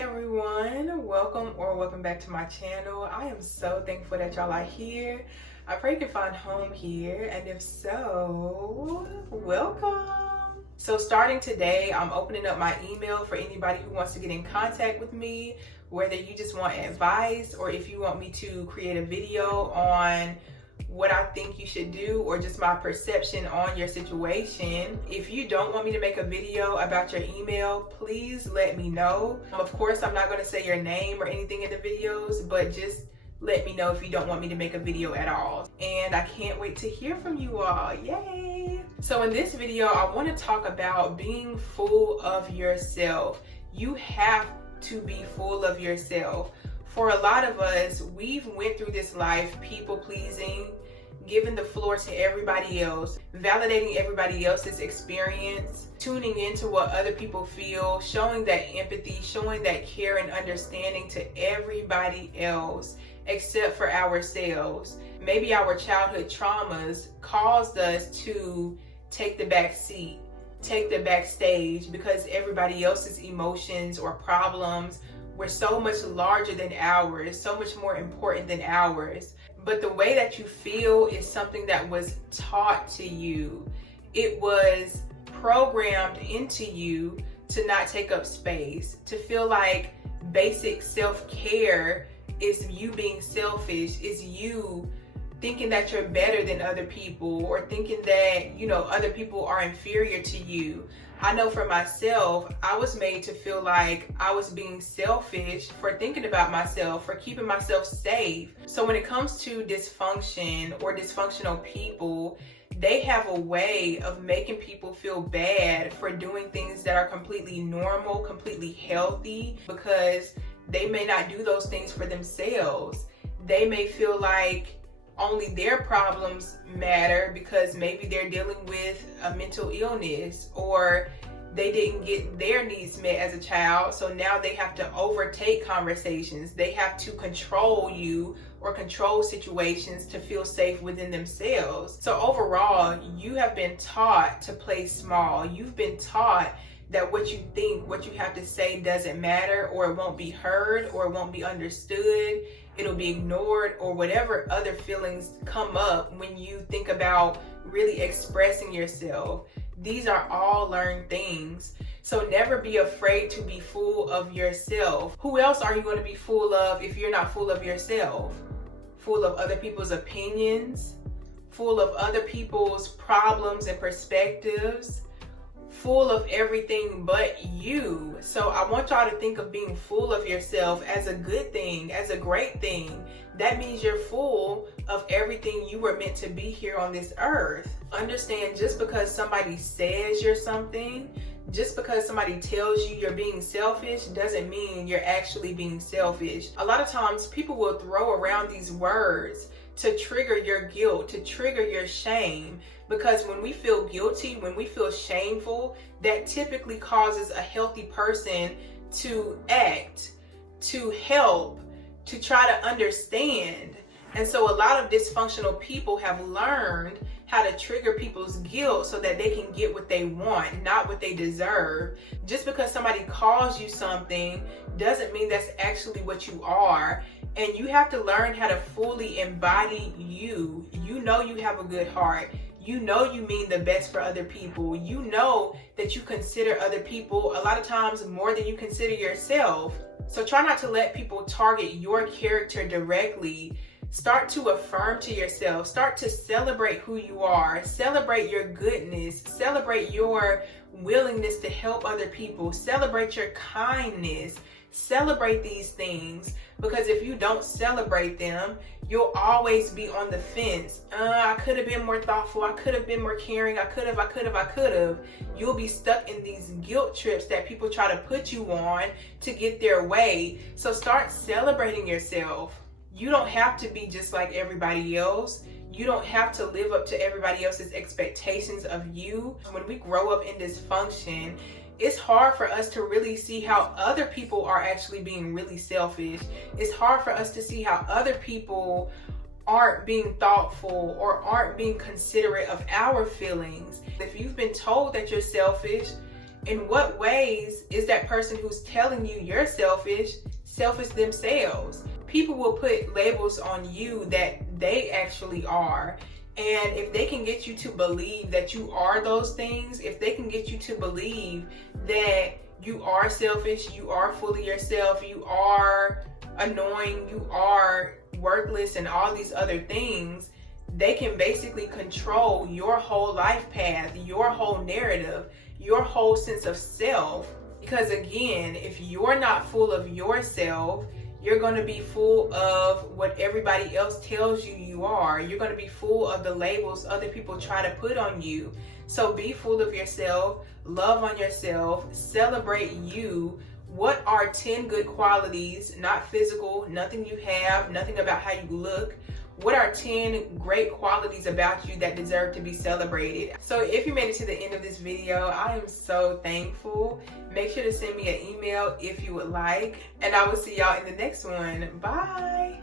everyone, welcome back to my channel. I am so thankful that y'all are here. I pray you can find home here, and if so, welcome. So starting today, I'm opening up my email for anybody who wants to get in contact with me, whether you just want advice or if you want me to create a video on what I think you should do or just my perception on your situation. If you don't want me to make a video about your email, please let me know. Of course, I'm not going to say your name or anything in the videos, but just let me know if you don't want me to make a video at all. And I can't wait to hear from you all. Yay! So in this video, I want to talk about being full of yourself. You have to be full of yourself. For a lot of us, we've went through this life people pleasing, giving the floor to everybody else, validating everybody else's experience, tuning into what other people feel, showing that empathy, showing that care and understanding to everybody else except for ourselves. Maybe our childhood traumas caused us to take the back seat, take the backstage because everybody else's emotions or problems were so much larger than ours, so much more important than ours. But the way that you feel is something that was taught to you. It was programmed into you to not take up space, to feel like basic self-care is you being selfish, is you thinking that you're better than other people or thinking that, other people are inferior to you. I know for myself, I was made to feel like I was being selfish for thinking about myself, for keeping myself safe. So when it comes to dysfunction or dysfunctional people, they have a way of making people feel bad for doing things that are completely normal, completely healthy, because they may not do those things for themselves. They may feel like only their problems matter because maybe they're dealing with a mental illness or they didn't get their needs met as a child, so now they have to overtake conversations. They have to control you or control situations to feel safe within themselves. So overall, you have been taught to play small. You've been taught that what you think, what you have to say doesn't matter, or it won't be heard, or it won't be understood, it'll be ignored, or whatever other feelings come up when you think about really expressing yourself. These are all learned things. So never be afraid to be full of yourself. Who else are you going to be full of if you're not full of yourself? Full of other people's opinions, full of other people's problems and perspectives, full of everything but you. So I want y'all to think of being full of yourself as a good thing, as a great thing. That means you're full of everything you were meant to be here on this earth. Understand, just because somebody says you're something, just because somebody tells you you're being selfish, doesn't mean you're actually being selfish. A lot of times people will throw around these words to trigger your guilt, to trigger your shame. Because when we feel guilty, when we feel shameful, that typically causes a healthy person to act, to help, to try to understand. And so a lot of dysfunctional people have learned how to trigger people's guilt so that they can get what they want, not what they deserve. Just because somebody calls you something doesn't mean that's actually what you are. And you have to learn how to fully embody you. You know you have a good heart. You know you mean the best for other people. You know that you consider other people a lot of times more than you consider yourself. So try not to let people target your character directly. Start to affirm to yourself. Start to celebrate who you are. Celebrate your goodness. Celebrate your willingness to help other people. Celebrate your kindness. Celebrate these things, because if you don't celebrate them, you'll always be on the fence. I could have been more thoughtful. I could have been more caring. I could have. You'll be stuck in these guilt trips that people try to put you on to get their way. So start celebrating yourself. You don't have to be just like everybody else. You don't have to live up to everybody else's expectations of you. When we grow up in dysfunction, it's hard for us to really see how other people are actually being really selfish. It's hard for us to see how other people aren't being thoughtful or aren't being considerate of our feelings. If you've been told that you're selfish, In what ways is that person who's telling you you're selfish themselves? People will put labels on you that they actually are. And if they can get you to believe that you are those things, if they can get you to believe that you are selfish, you are full of yourself, you are annoying, you are worthless, and all these other things, they can basically control your whole life path, your whole narrative, your whole sense of self. Because again, if you're not full of yourself, you're going to be full of what everybody else tells you you are. You're going to be full of the labels other people try to put on you. So be full of yourself, love on yourself, celebrate you. What are 10 good qualities, not physical, nothing you have, nothing about how you look. What are 10 great qualities about you that deserve to be celebrated? So if you made it to the end of this video, I am so thankful. Make sure to send me an email if you would like, and I will see y'all in the next one. Bye.